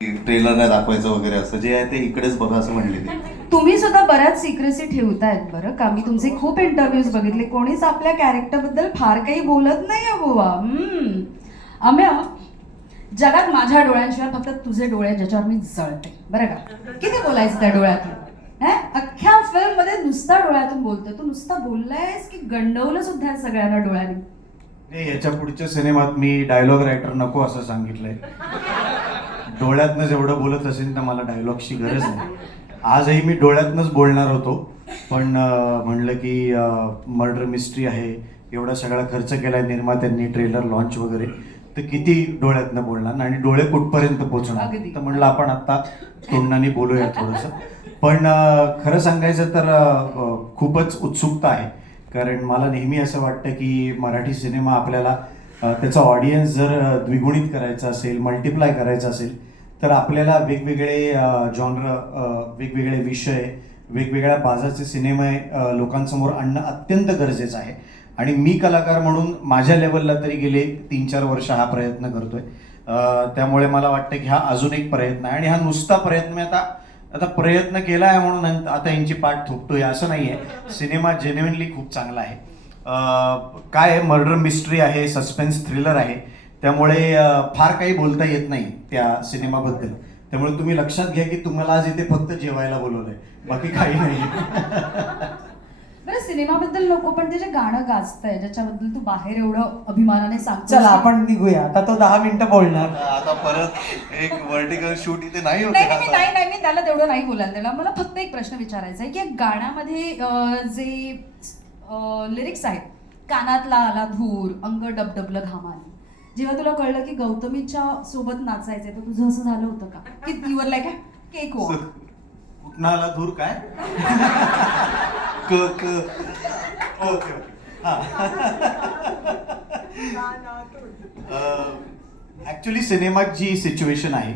Trailer नाही दाखवायचं वगैरे असं जे आहे ते इकडेच बघा असं म्हणले ते. तुम्ही सुद्धा बऱ्याच सिक्रेसी ठेवतायत बरं का. मी तुमचे खूप इंटरव्ह्यूज बघितले. कोणीच आपल्या कॅरेक्टरबद्दल फार काही बोलत नाही आहे बुवा. हम्म. अम्या जगात माझ्या डोळ्यांशिवाय फक्त तुझे डोळे आहेत, ज्याच्यावर मी जळते. बरं का? किती बोलायचं त्या डोळ्यातून? हे? अख्ख्या फिल्ममध्ये नुसता डोळ्यातून बोलतोय. तू नुसता बोललायस की गंडवलं सुद्धा आहे सगळ्यांना डोळ्याने. नाही याच्या पुढच्या सिनेमात मी डायलॉग रायटर नको असं सांगितलंय. डोळ्यातनं जेवढं बोलत असेल तर मला डायलॉगची गरज नाही. आजही मी डोळ्यातनंच बोलणार होतो. पण म्हणलं की मर्डर मिस्ट्री आहे. एवढा सगळा खर्च केलाय निर्मात्यांनी ट्रेलर लॉन्च वगैरे. तर किती डोळ्यातनं बोलणार? आणि डोळे कुठपर्यंत पोहोचणार. तर म्हणलं आपण आता तोंडाने बोलूया थोडंसं. पण खरं सांगायचं तर खूपच उत्सुकता आहे. कारण मला नेहमी असं वाटतं की मराठी सिनेमा आपल्याला त्याचा ऑडियन्स जर द्विगुणित करायचा असेल मल्टिप्लाय करायचा असेल तर आपल्याला वेगवेगळे जॉनर वेगवेगळे विषय वेगवेगळ्या बाजाचे सिनेमे लोकांसमोर आणणं अत्यंत गरजेचं आहे. आणि मी कलाकार म्हणून माझ्या लेवलला तरी गेले तीन चार वर्ष हा प्रयत्न करतोय. त्यामुळे मला वाटतं की हा अजून एक प्रयत्न आहे. आणि हा नुसता प्रयत्न मी आता आता प्रयत्न केला आहे म्हणून आता यांची पाठ थोपतोय असं नाही आहे सिनेमा जेन्युनली खूप चांगला आहे. काय आहे? मर्डर मिस्ट्री आहे सस्पेन्स थ्रिलर आहे. त्यामुळे फार काही बोलता येत नाही त्या सिनेमाबद्दल. त्यामुळे तुम्ही लक्षात घ्या की तुम्हाला आज इथे फक्त जेवायला बोलवलंय. बाकी काही नाही. बरं सिनेमाबद्दल नको पण ते जे गाणं गाजतंय ज्याच्याबद्दल तू बाहेर एवढं अभिमानाने सांगतो चला आपण निघूया. आता तो दहा मिनिटं बोलणार. आता परत एक वर्टिकल शूट इथे नाही होत नाही नाही मी नाही नाही मी त्याला तेवढं नाही बोलायला देणार मला फक्त एक प्रश्न विचारायचा आहे की या गाण्यामध्ये अं, जे लिरिक्स आहेत. कानातला आला धूर अंग डबडबलं घामाने. जेव्हा तुला कळलं की गौतमीच्या सोबत नाचायचंय तर तुझं असं झालं होतं का? की युअर लाईक केक हो कुठनं आला धूर काय? क क. Okay okay. ॲक्च्युली सिनेमात जी सिच्युएशन आहे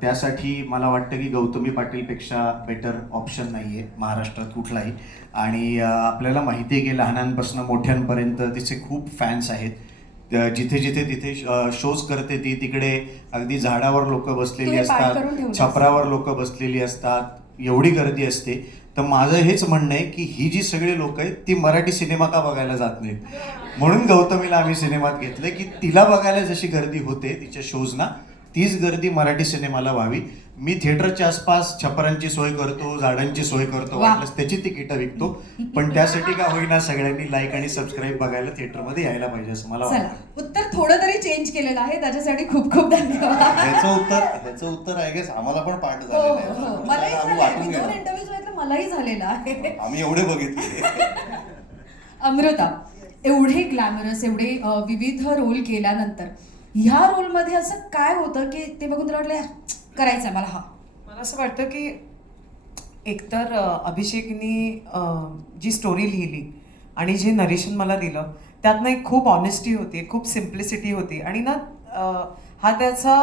त्यासाठी मला वाटतं की गौतमी पाटीलपेक्षा बेटर ऑप्शन नाही आहे महाराष्ट्रात कुठलाही आणि आपल्याला माहिती आहे की लहानांपासून मोठ्यांपर्यंत तिचे खूप फॅन्स आहेत जिथे जिथे तिथे शोज करते ती तिकडे अगदी झाडावर लोक बसलेली असतात. छपरावर लोक बसलेली असतात एवढी गर्दी असते तर माझं हेच म्हणणं आहे की ही जी सगळी लोक आहेत ती मराठी सिनेमा का बघायला जात नाहीत? म्हणून गौतमीला आम्ही सिनेमात घेतलं की तिला बघायला जशी गर्दी होते तिच्या शोजना तीच गर्दी मराठी सिनेमाला व्हावी. मी थिएटरच्या आसपास छपरांची सोय करतो झाडांची सोय करतो. वाटल्यास त्याची तिकीटं विकतो. पण त्यासाठी का होईना सगळ्यांनी लाईक आणि सबस्क्राईब बघायला थिएटरमध्ये यायला पाहिजे असं मला चला. वाटतं. उत्तर थोडं तरी चेंज केलेलं आहे. त्याच्यासाठी खूप खूप धन्यवाद. ह्याचं उत्तर ह्याचं उत्तर आहे गेस आम्हाला पण पाठ हो झालेलं आहे. मलाही आम्ही झालंय वाटून मी दोन घेणार. इंटरव्ह्यूजमध्ये मलाही झालेलं आहे. आम्ही एवढे बघितले. अमृता एवढे ग्लॅमरस एवढे अ, विविध रोल केल्यानंतर ह्या रोलमध्ये असं काय होतं की ते बघून तुला वाटलं करायचं आहे मला हा. मला असं वाटतं की एकतर अभिषेकनी जी स्टोरी लिहिली आणि जे नरेशन मला दिलं त्यातनं एक खूप ऑनेस्टी होती खूप सिम्प्लिसिटी होती आणि ना हा त्याचा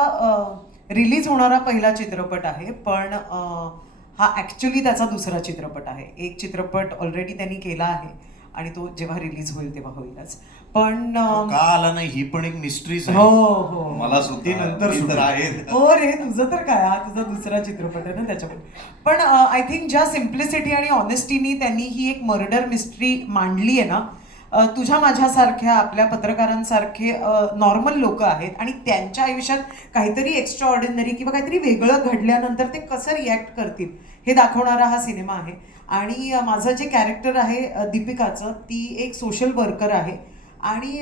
रिलीज होणारा पहिला चित्रपट आहे पण हा ॲक्च्युली त्याचा दुसरा चित्रपट आहे. एक चित्रपट ऑलरेडी त्यांनी केला आहे आणि तो जेव्हा रिलीज होईल तेव्हा होईलच. पण का आला नाही ही पण एक मिस्ट्रीच हो आहे. हो मला ते सुद्धा नंतर सुद्धा. आहे. हो रे तुझं तर काय? हा तुझा दुसरा चित्रपट आहे ना त्याच्यामुळे पण आय थिंक ज्या सिम्प्लिसिटी आणि ऑनेस्टीनी त्यांनी ही एक मर्डर मिस्ट्री मांडली आहे ना तुझ्या माझ्यासारख्या आपल्या पत्रकारांसारखे नॉर्मल लोक आहेत आणि त्यांच्या आयुष्यात काहीतरी एक्स्ट्रा ऑर्डिनरी किंवा काहीतरी वेगळं घडल्यानंतर ते कसं रिॲक्ट करतील हे दाखवणारा हा सिनेमा आहे. आणि माझं जे कॅरेक्टर आहे दीपिकाचं ती एक सोशल वर्कर आहे. आणि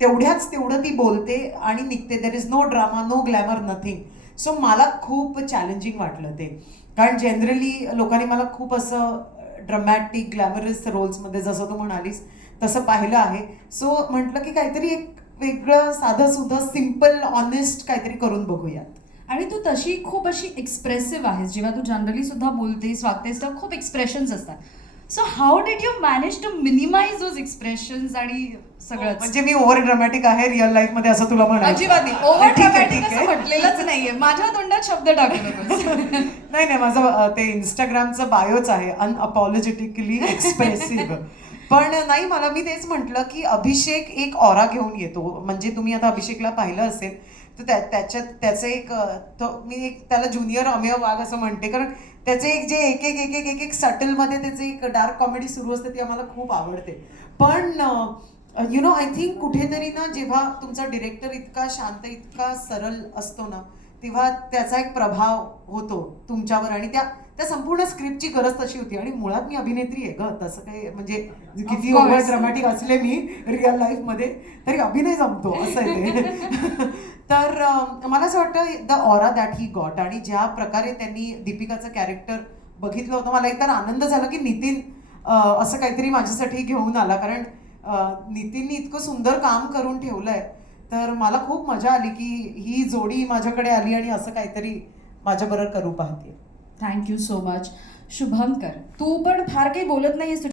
तेवढ्याच तेवढं ती बोलते आणि निघते. There is no drama no glamour nothing so मला खूप चॅलेंजिंग वाटलं ते. कारण जनरली लोकांनी मला खूप असं ड्रमॅटिक ग्लॅमरस रोल्समध्ये जसं तू म्हणालीस तसं पाहिलं आहे. सो म्हटलं की काहीतरी एक वेगळं साधं सुद्धा सिंपल ऑनेस्ट काहीतरी करून बघूयात. आणि तू तशी खूप अशी एक्सप्रेसिव्ह आहेस. जेव्हा तू जनरली सुद्धा बोलतेस वागतेस तर खूप एक्सप्रेशन्स असतात. So how did you manage to minimise those expressions आणि सगळंच? म्हणजे मी ओव्हर ड्रामॅटिक आहे रिअल लाईफमध्ये असं तुला म्हणायचं. अजिबात नाही. ओव्हर ठीक आहे, ड्रामॅटिक ठीक असं आहे. म्हटलेलंच नाहीये. माझ्या तोंडात शब्द टाकू नकोस नाही नाही माझं अ, ते इंस्टाग्रामचं बायोच आहे अनअपॉलॉजेटिकली एक्सप्रेसिव्ह पण नाही मला मी तेच म्हटलं की अभिषेक एक ऑरा घेऊन येतो. म्हणजे तुम्ही आता अभिषेकला पाहिलं असेल तर त्या त्याच्यात त्याचं एक तो मी एक त्याला ज्युनियर अमेय वाघ असं म्हणते. कारण त्याचे एक जे एक एक एक एक एक एक सटलमध्ये त्याचे एक डार्क कॉमेडी सुरू असते ती आम्हाला खूप आवडते. पण यु नो आय थिंक कुठेतरी ना जेव्हा तुमचा डिरेक्टर इतका शांत इतका सरळ असतो ना तेव्हा त्याचा एक प्रभाव होतो तुमच्यावर आणि त्या त्या संपूर्ण स्क्रिप्टची गरज तशी होती आणि मुळात मी अभिनेत्री आहे ग. तसं काही म्हणजे किती. ओव्हर ड्रामॅटिक असले मी रिअल लाईफमध्ये तरी अभिनय जमतो असं आहे ते. तर मला असं वाटतं the aura that he got आणि ज्या प्रकारे त्यांनी दीपिकाचं कॅरेक्टर बघितलं होतं मला एकतर आनंद झाला की नितीन असं काहीतरी माझ्यासाठी घेऊन आला. कारण नितीननी इतकं सुंदर काम करून ठेवलंय तर मला खूप मजा आली की ही जोडी माझ्याकडे आली आणि असं काहीतरी माझ्याबरोबर करू पाहते thank you so much Shubhankar तू पण फार काही बोलत नाहीयेस